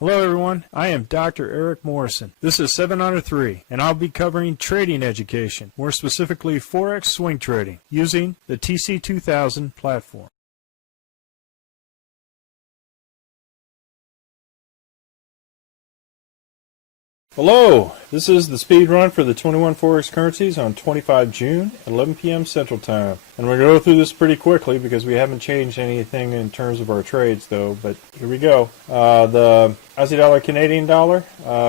Hello everyone, I am Dr. Eric Morrison. This is 7 Under 3, and I'll be covering trading education, more specifically Forex swing trading, using the TC2000 platform. Hello, this is the speed run for the 21 Forex currencies on 25 June at 11 p.m. Central Time. And we're going to go through this pretty quickly because we haven't changed anything in terms of our trades though, but here we go. The Aussie dollar, Canadian dollar,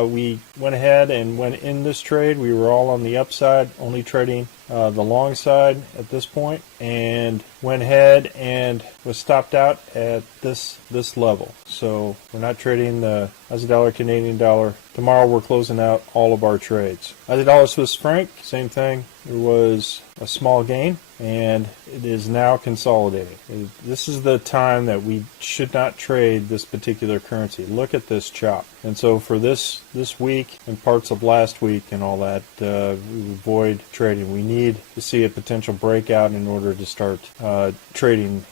we went ahead and went in this trade. We were all on the upside, only trading the long side at this point, and went ahead and was stopped out at this level. So we're not trading the Aussie dollar, Canadian dollar. Tomorrow we're closing out all of our trades. Aussie dollar, Swiss franc, same thing. It was a small gain, and it is now consolidating. This is the time that we should not trade this particular currency. Look at this chop. And so for this week and parts of last week and all that, we avoid trading. We need to see a potential breakout in order to start trading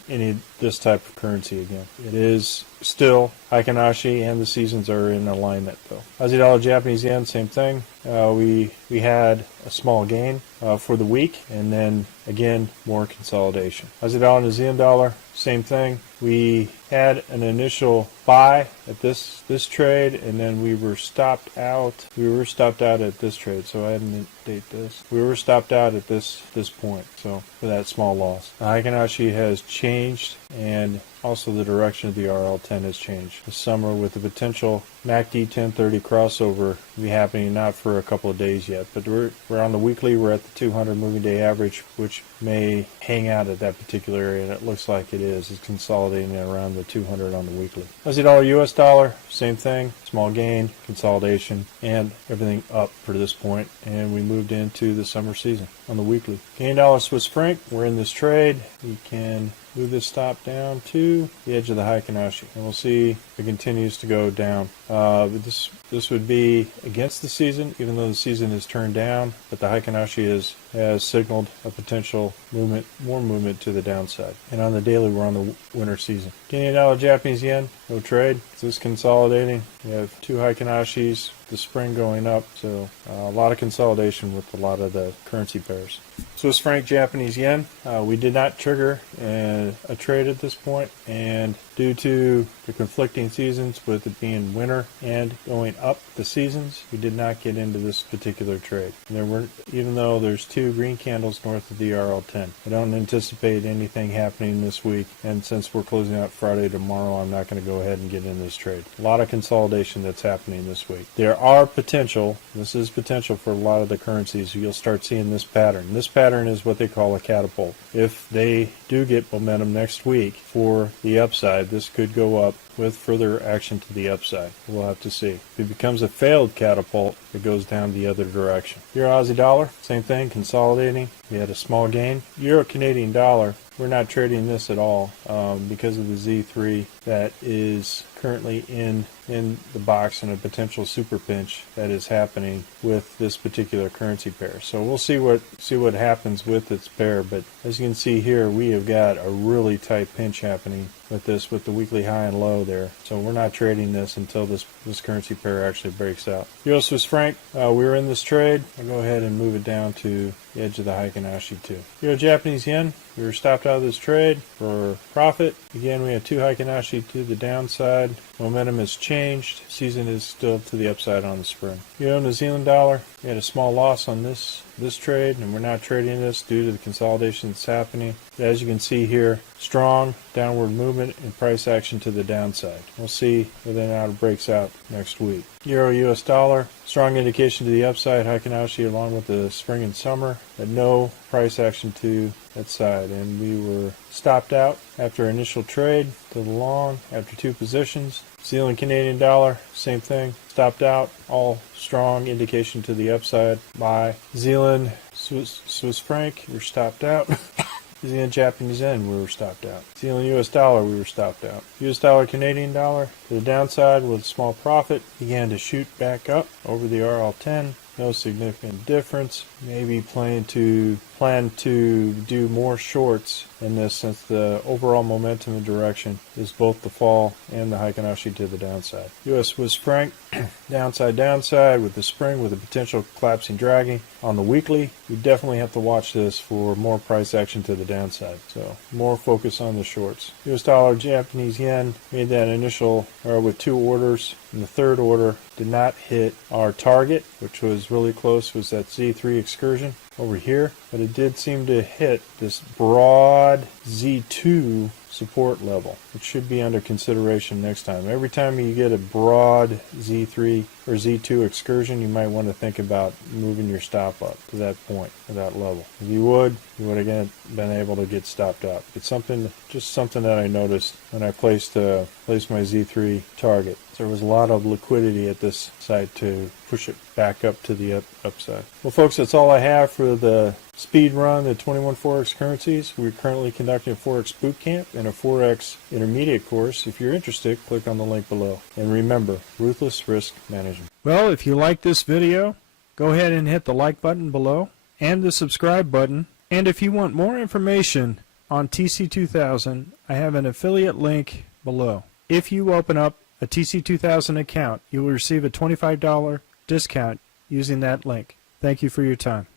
this type of currency again. It is still Heikin-Ashi, and the seasons are in alignment though. Aussie dollar, Japanese yen, same thing. We had a small gain for the week, and then again more consolidation. Aussie dollar, New Zealand dollar, same thing. We had an initial buy at this trade, and then we were stopped out. We were stopped out at this trade, so I didn't date this. We were stopped out at this point, so for that small loss. The Heikin-Ashi has changed, and also the direction of the RL10 has changed. This summer, with the potential MACD 1030 crossover be happening, not for a couple of days yet, but we're on the weekly. We're at the 200 moving day average, which may hang out at that particular area, and it looks like it is. It's consolidating around the 200 on the weekly. Aussie dollar, US dollar, same thing. Small gain, consolidation, and everything up for this point, and we moved into the summer season on the weekly. Canadian dollar, Swiss franc, we're in this trade. We can move this stop down to the edge of the Heikin-Ashi, and we'll see if it continues to go down. But this would be against the season, even though the season is turned down, but the Heikin-Ashi has signaled a potential movement, more movement to the downside. And on the daily, we're on the winter season. Canadian dollar, Japanese yen, no trade. This is consolidating. We have two Heikin-Ashis, the spring going up, so a lot of consolidation with a lot of the currency pairs. Swiss franc, Japanese yen, we did not trigger a trade at this point, and due to the conflicting seasons with it being winter and going up the seasons, we did not get into this particular trade. And even though there's two green candles north of the RL10, I don't anticipate anything happening this week, and since we're closing out Friday tomorrow, I'm not going to go ahead and get in this trade. A lot of consolidation that's happening this week. There are potential, this is potential for a lot of the currencies. You'll start seeing this pattern. This pattern is what they call a catapult. If they do get momentum next week for the upside, this could go up with further action to the upside. We'll have to see. If it becomes a failed catapult, it goes down the other direction. Euro Aussie dollar, same thing, consolidating. We had a small gain. Euro Canadian dollar, we're not trading this at all because of the Z3 that is currently in the box, and a potential super pinch that is happening with this particular currency pair. So we'll see what happens with its pair, but as you can see here, we have got a really tight pinch happening with this, with the weekly high and low there. So we're not trading this until this currency pair actually breaks out. Euro Swiss franc, we were in this trade. I'll go ahead and move it down to the edge of the Heikin-Ashi too. Euro Japanese yen, we were stopped out of this trade for profit. Again, we had two Heikin-Ashi to the downside. Momentum has changed. Season is still to the upside on the spring. Euro New Zealand dollar, we had a small loss on this trade, and we're not trading this due to the consolidation that's happening. As you can see here, strong downward movement and price action to the downside. We'll see whether or not it breaks out next week. Euro US dollar, strong indication to the upside, Heikin-Ashi along with the spring and summer, but no price action to that side, and we were stopped out after initial trade to the long after two positions. Zealand Canadian dollar, same thing, stopped out, all strong indication to the upside. Buy. Zealand Swiss franc, we're stopped out. New Zealand Japanese yen, we were stopped out. New Zealand US dollar, we were stopped out. US dollar Canadian dollar to the downside with a small profit, began to shoot back up over the RL10. No significant difference. Maybe playing to plan to do more shorts in this, since the overall momentum and direction is both the fall and the Heikin-Ashi to the downside. US Swiss franc downside with the spring with a potential collapsing dragging. On the weekly, we definitely have to watch this for more price action to the downside. So more focus on the shorts. US dollar, Japanese yen, made that initial with 2 orders, and the third order did not hit our target, which was really close, was that Z3 excursion over here, but it did seem to hit this broad Z2 support level, which should be under consideration next time. Every time you get a broad Z3 or Z2 excursion, you might want to think about moving your stop up to that point, to that level. If you would again been able to get stopped up. It's just something that I noticed when I placed my Z3 target. There was a lot of liquidity at this site to push it back up to the upside. Well, folks, that's all I have for the speed run, the 21 Forex currencies. We're currently conducting a Forex boot camp and a Forex intermediate course. If you're interested, click on the link below. And remember, ruthless risk management. Well, if you like this video, go ahead and hit the like button below and the subscribe button. And if you want more information on TC2000, I have an affiliate link below. If you open up a TC2000 account, you will receive a $25 discount using that link. Thank you for your time.